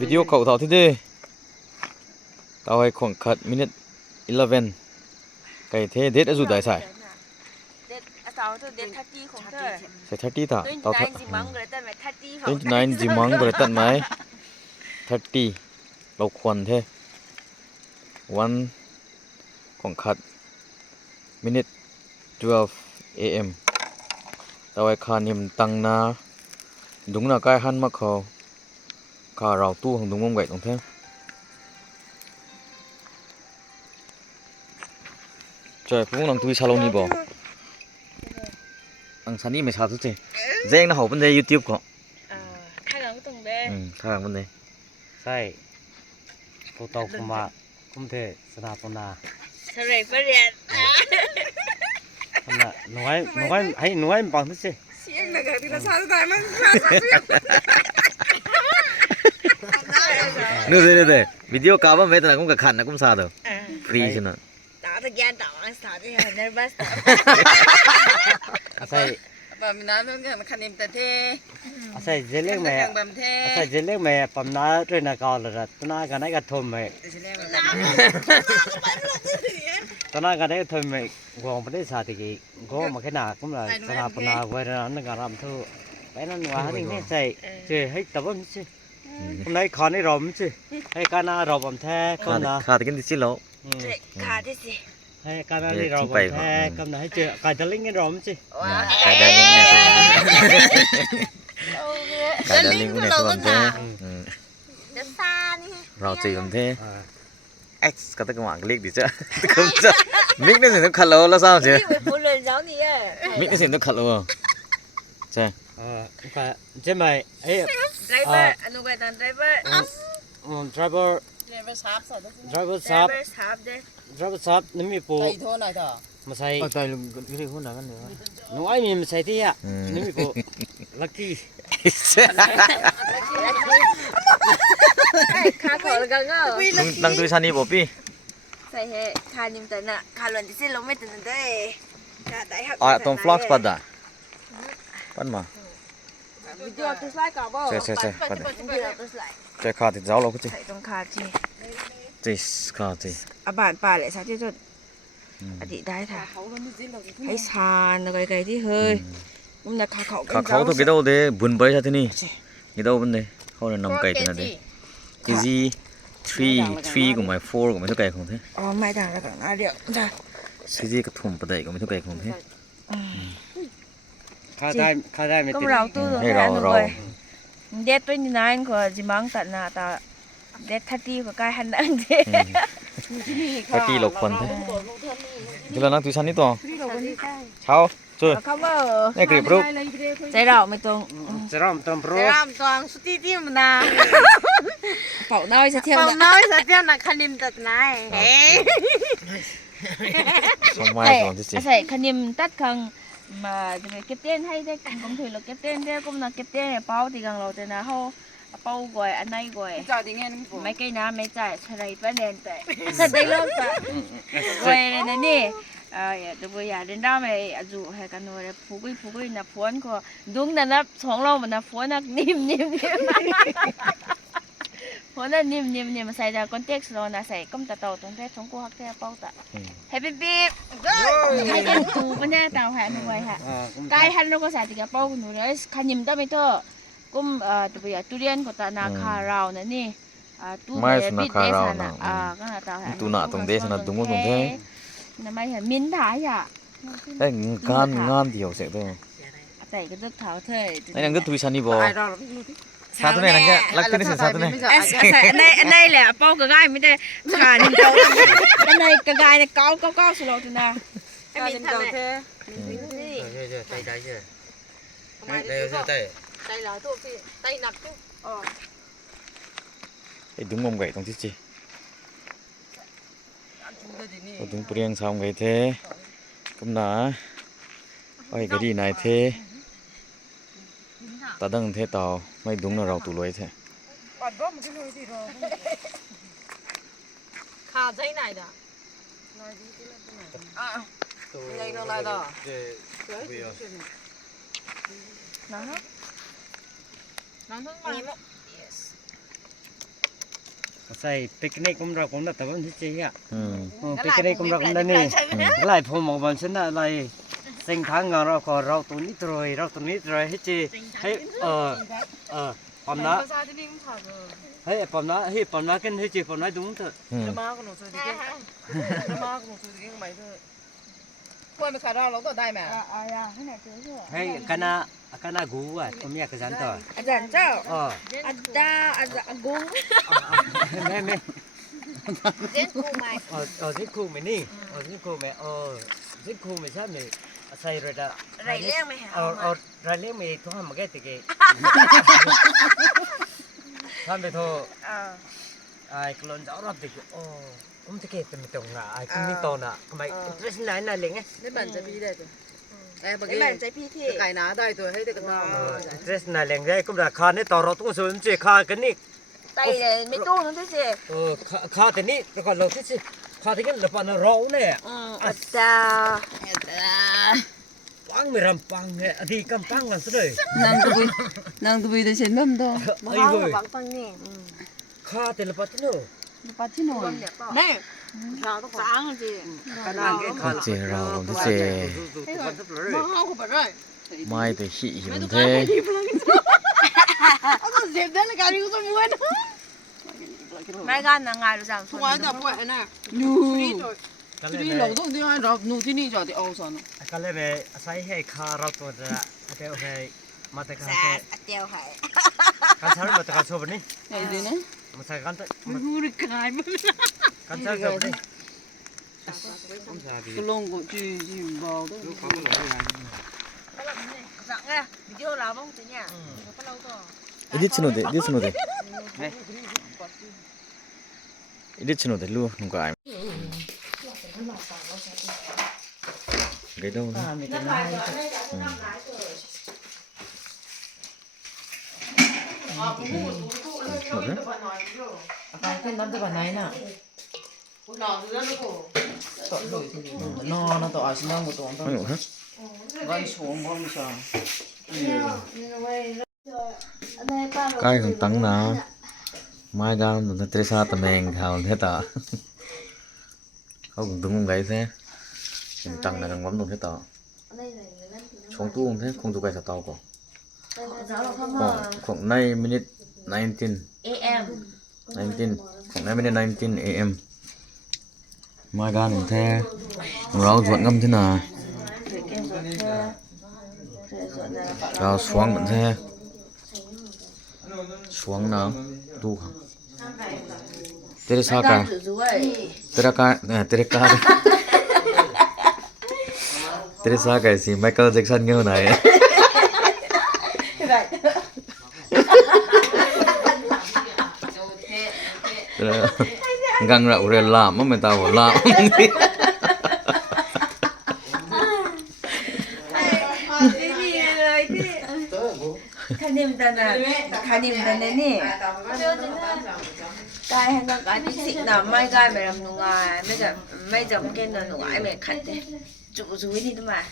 วิดีโอเข้าเท่าที่เด้ตาวให้ของคัดminute 11ไก่เทเด็ดอสุได้ใส่เด็ดอาสาวเธอเด็ดทัดจี้ของเธอใส่30ตาตาว29จิมังก็เลยตัดไหมทัดจี้ของ29จิมังก็เลยตัดไหม30เราควรเทวันของคัด minute 12 am ตาวให้คานิมตังนาดุงนาใกล้หันมาเขาข้าเราตู้ของดุงมงไว้ตรงแท้trời cũng đang thui salon đi bỏ anh sani mày sao thế dễ nó học vấn đề YouTube có khai gắng từng đây khai gắng vấn đề ใช่โตโตคุมะคุมเทสนาปนาเสร็จเรียนน่ะหน่วยให้หน่วยปังซิเสียงนะคะที่เราสาได้มั้งนู่นๆๆวิดีโอกาบไม่ตนะกุ้งกับขันนะกุ้งซาเด้อฟรีใช่นะตะแกนตาสาได้ nervous อาศัยปามินาเรื่องคันนิมแต่เทอาศัยเจเล็กแม่อาศัยเจเล็กแม่ปำนาด้วยนากอลละตนากันได้กระทมแม่ตนากันได้กระทมแม่กองประเทศชาติกี่ก็มาแค่หนาก็มาสนาปนาไว้นั้นการรำทุไปนั่นว่านี่ใส่เจให้ตะวันสิคนไหนขอให้รอมสิให้การน่ารอบแท้ก็นะขาดกินดิสิแล้วขาดิสิให้การน่าที่รอบแท้ก็นะให้เจอการจะเล่นกันรอมสิไก่ได้ลิงเนี่ยไก่ได้ลิงเนี่ยตัวมันเท่จะซานี่เราจีมันเท่X ก็ต้องหวังเล็กดิจ้ะก็จะมิกนี่สิต้องขัดแล้วแล้วsao chứ phụ lên giáoนี่มิกนี่สิต้องขัดแล้วใช่phải chứ mày ấy driver อนุบาล driver driver sharp driver sharp เด้ driver sharp นี่มีปูไปโทษหน่อยเถอะมาใส่ใจลุงก็ได้คนหนากันเด้อหนูไอ้มีมาใส่ที่อ่ะนี่มีปูลัคกี้ขาขอแล้วก็นั่งดูชานี่บ่พี่ใส่ให้คานิมแต่น่ะคาหล่นสิลงไม่ตื่นเด้ก็ได้ครับตรง vlog spot อ่ะปั้นมาวิดีโอตัวสไลด์ก็บ่ใช่ๆๆปั้นตัวสไลด์ใจขาดติดเจ้าเราก็จิใส่ตรงขาจีขาดจิอ่ะบ้านป้าแหละซะที่สุดอดีได้ท่ะให้ชานแล้วไกลๆที่เฮ้ยมันน่ะขาเขาตัวกี่ดาวเด้บุญไปซะที่นี่กี่ดาวบุญเด้เขานำไก่ตัวนั้นเด้easy 3ก็หมาย4ก็หมายเท่าไก่ของเท่อ๋อไม่ต่างแล้วกันเดี๋ยวจ้ะeasy ก็ทุ่มประเดี๋ยวก็หมายเท่าไก่ของเท่ข้าได้ไม่ติดก็เราตู้ให้เราเด็ดตัวนี้นายก็จิมังตัดหน้าตาเด็ดทัดที่ก็ใกล้หันนั่นเด้ทัดที่หลอกคนเท่เดี๋ยวนั่งดูชั้นนี้ต่อเช้าช่วยนี่กรีบรูปใจเราไม่ตรงจะรำตรงโปรรำตรงสุดที่มันนะเป่าน้อยซะเที่ยวนะเป่าน้อยซะเที่ยวนะคันนิมตัดนายเฮ้สองไม้สองที่ใส่คันนิมตัดข้างmà cái tên hay đấy cũng thì là cái tên đấy cũng là cái tên này bao thì gần lâu rồi nè hô bao gọi anh này gọi mấy cây ná mấy trái trái vẫn đen tại thật đấy luôn cả gọi này nè từ bây giờ đến đó mày dụ hay cả nồi phú quý là phun của đúng là nó sống lâu mà nó phun nó nim phun nó nim mà xài ra con tét rồi là xài công tàu tàu tông tét sống của hắc tét bao tạ happy beep hay cái tù bên nhà tàu hả người hả cái hắn nó có xài thì cái bao của nó đấy khăn nhím đó mấy thơ cũng từ bây giờ tu điên của ta na khá rào nữa nè tu mai na khá rào nè cái là tàu hả tu nạ tông đế là đúng không thế là mai hả miến thái à cái ngan điều sẽ thôi tại cái nước thảo thôi anh đang rất thui sani bò sao thế này là cái lắc cái này sao thế này anh đây là bao cái gai mới đây cả niệm cầu cái này cái gai này cao sờ lột từ nào cái niệm cầu thế tay đây chưa tay là thuộc gì tay nặng chứ đúng không vậy trong chứ đúng priang xong vậy thế cũng đã ôi cái gì này thế ta đang thế tàu mấy đúng là rau tủ lưới thế khá dây này đó dây nó lại đó nó ใส่ปิกนิกกุมเรากุมตะวันที่เจีย Ừ. ปิกนิกกุมเรากุมนั่นนี่หลายพอมองมันฉันอะไรเส้นทางเราก็เราตัวนี้ตรอยเราตัวนี้ตรอยให้จีให้ปอมนะ 사진이 좀 작아. ให้ปอมนะให้ปอมนะกันให้จีปอมนะดุ้งเถอะ Ừ. 드라마 하고 놓쳐 되게. 드라마 하고 놓쳐 되게 많이 더. 포함에 가라 로도 다이면. ให้ไหนเจอเถอะ ให้คณะกูอ่ะผมอยากจะสันต่อ อาจารย์เจ้า อ๋อ อาจารย์กุ้ง แม่ เจ็ดกูใหม่ ซิคูไหมนี่ซิคูไหมซิคูไหมใช่ไหมใส่ระดับ ไรเลี้ยงไหมฮะ เอาไรเลี้ยงมีทุกห้องมาแก่ติเกท่านไปโทรไอ้กลอนจะเอารับติเกผมติเกเป็นไม่ตรงอ่ะไอ้คุณนี่ตอนอ่ะทำไมเรื่องไหนน่ะเลี้ยงไง 내 만져 비대 또. 에 ไม่ 버게. แบ่งใจพี่ที่ 가이 나다 또 해야 되겠다. เรื่องไหนเลี้ยงได้ก็ราคาเนี่ยต่อเราต้องซื้อมันจะค่ากันนี่ ไตเลยไม่ตู้นั่นที่สิ ค่าแต่นี่แล้วก็เราที่สิค่าที่กันเราปานเราเนี่ย อาจารย์ ปังไม่รำปังเนี่ยอดีกำปังกันซะเลย 낭도 비대 제 맘도. ไอ้เว้ย ปังปังนี่ ค่าแต่ละปัตโน 파티노. 네. 나도 쌍지. ขนาดแค่ค่า เจเราผมที่เจ 뭐 하고 봐라. ไม่แต่ขี้หิมเท 아, 잼단에 가리고 좀 뭐해. ไม่กันนะงานรู้จักส่วน 좋아한다 뭐야 나. 누. กัน 둘이 เลย 너도 내가 누디니 저기 어서는. กันเลยไปใช้ให้ค่าเราตัวจะโอเคมาแต่ค่า แซ่ แค่ บเตียวไห่ การใช้มาแต่ค่าโชว์นี้ 이제는 มาใช้กัน 우리 가이면 การใช้โชว์นี้ 그런 거 지지 뭐도. สั่งไงวิดีโอเราบ้างจ้ะเนี่ย edit chinode edit chinode lu không có ai cái đâu nữa. cái nó tôi này nè nó tôi xin đâu một tuần Ôi, hả? vẫn xuống không sao Cái thằng tăng na mai ra nó tê sa tầm mèn thảo thế ta không đúng cái thế thằng tăng là thằng bấm đúng thế ta xuống tu thế không tu cái sao tao có khoảng 9 minute 19 AM 19 khoảng 9 minute 19 AM mai ra mình thế rau ruột ngâm thế nào rau xuống mình thế xuống nào tu không Teresa ka Teresa cái gì Michael Jackson như này găng rậu rồi làm mà người ta bảo làm 가님단에니 cái hành động cái xịn nào mai gai mày làm nung à mấy giờ cái nó nung ai mày khát thế chụp chuối đi thôi mà